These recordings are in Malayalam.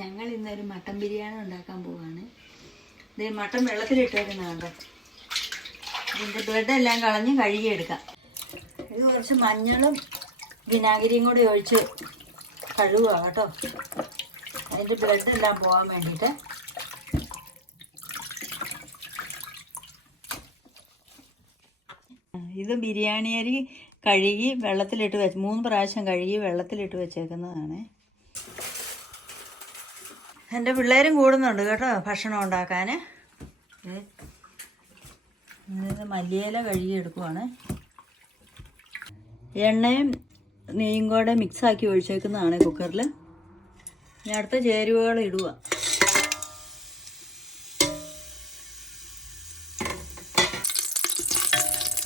ഞങ്ങൾ ഇന്നൊരു മട്ടൻ ബിരിയാണി ഉണ്ടാക്കാൻ പോവാണ്. ഇത് മട്ടൻ വെള്ളത്തിലിട്ടേക്കുന്നതാണ്. ഇതിൻ്റെ ബ്ലഡെല്ലാം കളഞ്ഞ് കഴുകിയെടുക്കാം. ഇത് കുറച്ച് മഞ്ഞളും വിനാഗിരിയും കൂടി ഒഴിച്ച് കഴുകുക കേട്ടോ, അതിൻ്റെ ബ്ലഡെല്ലാം പോകാൻ വേണ്ടിയിട്ട്. ഇത് ബിരിയാണി അരി കഴുകി വെള്ളത്തിലിട്ട് 3 പ്രാവശ്യം കഴുകി വെള്ളത്തിലിട്ട് വെച്ചേക്കുന്നതാണ്. എൻ്റെ പിള്ളേരും കൂടുന്നുണ്ട് കേട്ടോ ഭക്ഷണം ഉണ്ടാക്കാൻ. മല്ലിയില കഴുകിയെടുക്കുവാണ്. എണ്ണയും നെയ്യും കൂടെ മിക്സാക്കി ഒഴിച്ചേക്കുന്നതാണ് കുക്കറിൽ. ഇനി അടുത്ത ചേരുവകൾ ഇടുക.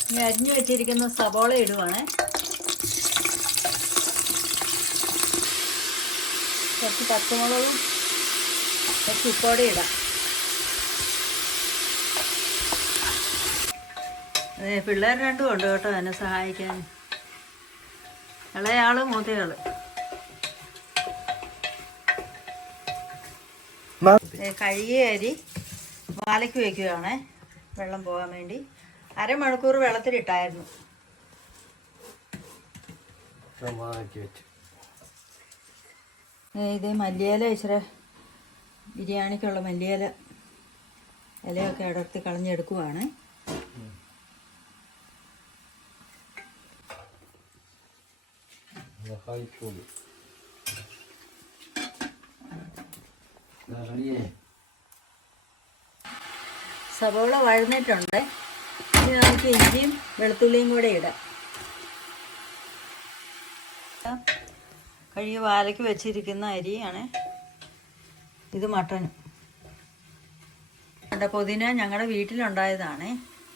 ഇനി അരിഞ്ഞു വെച്ചിരിക്കുന്ന സവോള ഇടുവാണ്. കുറച്ച് പച്ചമുളകും കുറച്ച് ഉപ്പോടെ ഇടാം. അതെ, പിള്ളേർ രണ്ടും ഉണ്ട് കേട്ടോ എന്നെ സഹായിക്കാൻ. ഇളയാള് മൂത്തയാള്. കഴുകിയ അരി വാലയ്ക്ക് വയ്ക്കുകയാണേ, വെള്ളം പോകാൻ വേണ്ടി. 1/2 മണിക്കൂർ വെള്ളത്തിലിട്ടായിരുന്നു. ഇത് മല്ലിയില ഇച്ചിരി ബിരിയാണിക്കുള്ള മല്ലിയില ഇലയൊക്കെ അടർത്തി കളഞ്ഞെടുക്കുവാണ്. സവോള വഴന്നിട്ടുണ്ട്. ഇനി നമുക്ക് ഇഞ്ചിയും വെളുത്തുള്ളിയും കൂടെ ഇടാം. കഴുകി വാലയ്ക്ക് വെച്ചിരിക്കുന്ന അരിയാണ് ഇത്. മട്ടനും എൻ്റെ പുതിന ഞങ്ങളുടെ വീട്ടിലുണ്ടായതാണ്.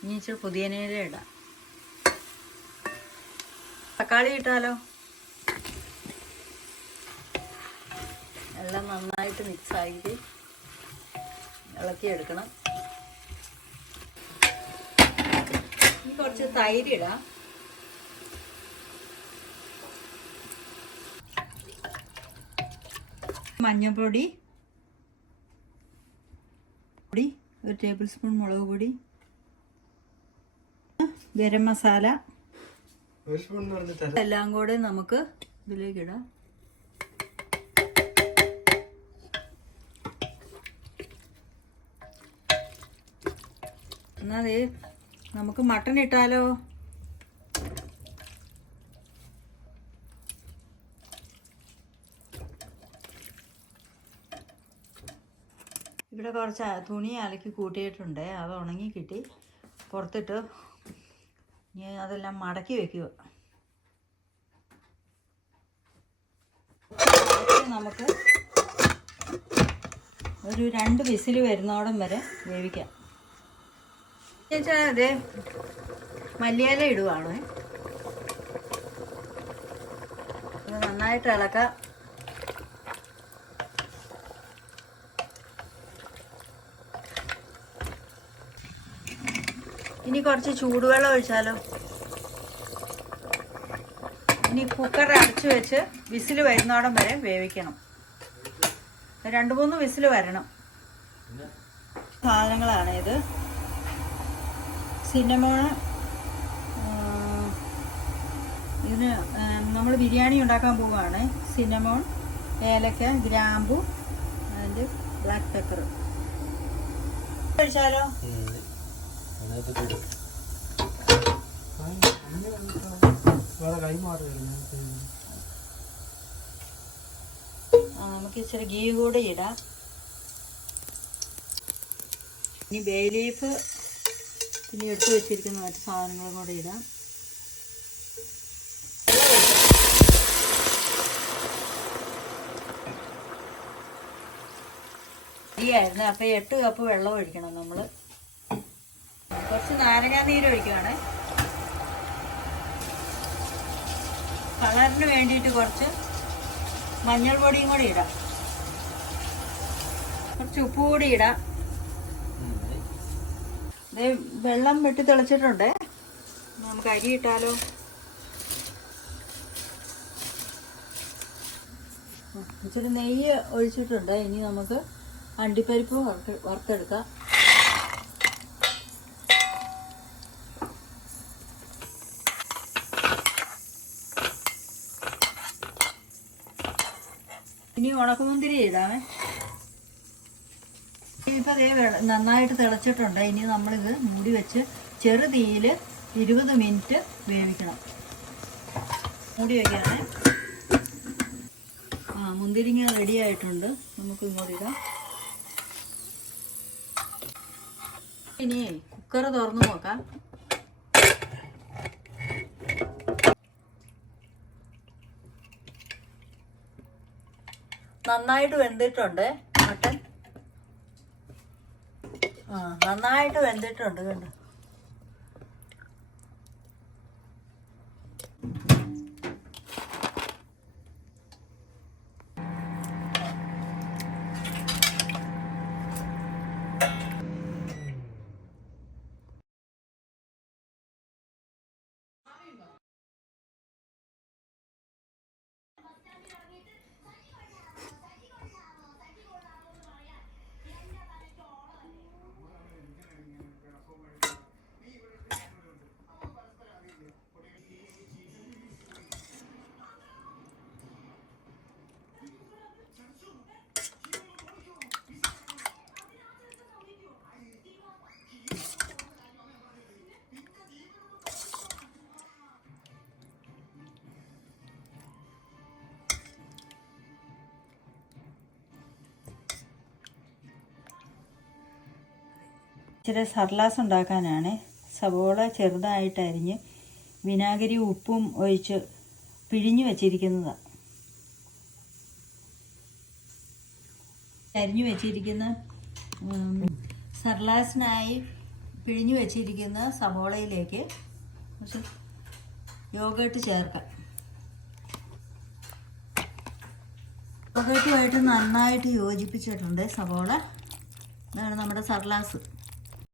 ഇനി ഇച്ചിരി പുതിയനയില ഇടാം. തക്കാളി ഇട്ടാലോ? എല്ലാം നന്നായിട്ട് മിക്സാക്കി ഇളക്കിയെടുക്കണം. ഇനി കുറച്ച് തൈരിടാം. മഞ്ഞൾപ്പൊടി 1 ടേബിൾ സ്പൂൺ, മുളക് പൊടി, ഗരം മസാല എല്ലാം കൂടെ നമുക്ക് ഇതിലേക്ക് ഇടാം. എന്നാ നമുക്ക് മട്ടൺ ഇട്ടാലോ? ഇവിടെ കുറച്ച് തുണി അലക്കി കൂട്ടിയിട്ടുണ്ട്. അത് ഉണങ്ങി കിട്ടി. പുറത്തിട്ട് ഇനി അതെല്ലാം മടക്കി വെക്കുക. നമുക്ക് ഒരു 2 വിസിൽ വരുന്നോടം വരെ വേവിക്കാം. അതെ, മല്ലിയില ഇടുവാണ്. ഇത് നന്നായിട്ട് ഇളക്കാം. ഇനി കുറച്ച് ചൂടുവെള്ളം ഒഴിച്ചാലോ? ഇനി കുക്കർ അടച്ചു വെച്ച് വിസിൽ വരുന്നോടം വരെ വേവിക്കണം. 2-3 വിസിൽ വരണം. സാധനങ്ങളാണ് ഇത്. സിന്നമോൺ, ഇതിന് നമ്മൾ ബിരിയാണി ഉണ്ടാക്കാൻ പോവുകയാണ്. സിന്നമോൺ, ഏലക്ക, ഗ്രാമ്പു ആൻഡ് ബ്ലാക്ക് പെപ്പർ കഴിച്ചാലോ? നമുക്ക് ഇച്ചിരി ഗീ കൂടെ ഇടാം. ഇനി ബേ ലീഫ് പിന്നെ എടുത്ത് വെച്ചിരിക്കുന്ന മറ്റു സാധനങ്ങളും കൂടെ ഇടാം. ആയിരുന്നു. അപ്പോൾ 8 കപ്പ് വെള്ളം ഒഴിക്കണം നമ്മൾ. കുറച്ച് നാരങ്ങാ നീര് ഒഴിക്കുകയാണ്. കളറിന് വേണ്ടിയിട്ട് കുറച്ച് മഞ്ഞൾ പൊടിയും കൂടി ഇടാം. കുറച്ച് ഉപ്പ് കൂടി ഇടാം. വെള്ളം വെട്ടി തിളച്ചിട്ടുണ്ട്. നമുക്ക് അരി ഇട്ടാലോ? ഇച്ചിരി നെയ്യ് ഒഴിച്ചിട്ടുണ്ട്. ഇനി നമുക്ക് അണ്ടിപ്പരിപ്പ് വറുത്തെടുക്കാം. ഇനി ഉണക്കമുന്തിരി ഇടാമേ. ഇനിയിപ്പോൾ അതേ നന്നായിട്ട് തിളച്ചിട്ടുണ്ട്. ഇനി നമ്മളിത് മൂടി വെച്ച് ചെറു തീയിൽ 20 മിനിറ്റ് വേവിക്കണം. മൂടി വയ്ക്കാമേ. മുന്തിരിങ്ങ റെഡി ആയിട്ടുണ്ട്. നമുക്ക് ഇങ്ങോട്ട് ഇടാം. ഇനി കുക്കർ തുറന്ന് നോക്കാം. നന്നായിട്ട് വെന്തിട്ടുണ്ട് മട്ടൻ. നന്നായിട്ട് വെന്തിട്ടുണ്ട് കണ്ടോ. ഇച്ചിരി സർലാസ് ഉണ്ടാക്കാനാണ്. സവോള ചെറുതായിട്ട് അരിഞ്ഞ് വിനാഗിരി ഉപ്പും ഒഴിച്ച് പിഴിഞ്ഞു വച്ചിരിക്കുന്നതാണ്. അരിഞ്ഞു വെച്ചിരിക്കുന്ന സർലാസിനായി പിഴിഞ്ഞു വെച്ചിരിക്കുന്ന സവോളയിലേക്ക് കുറച്ച് യോഗേട്ട് ചേർക്കാം. യോഗേട്ടുമായിട്ട് നന്നായിട്ട് യോജിപ്പിച്ചിട്ടുണ്ട് സവോള. ഇതാണ് നമ്മുടെ സർലാസ്.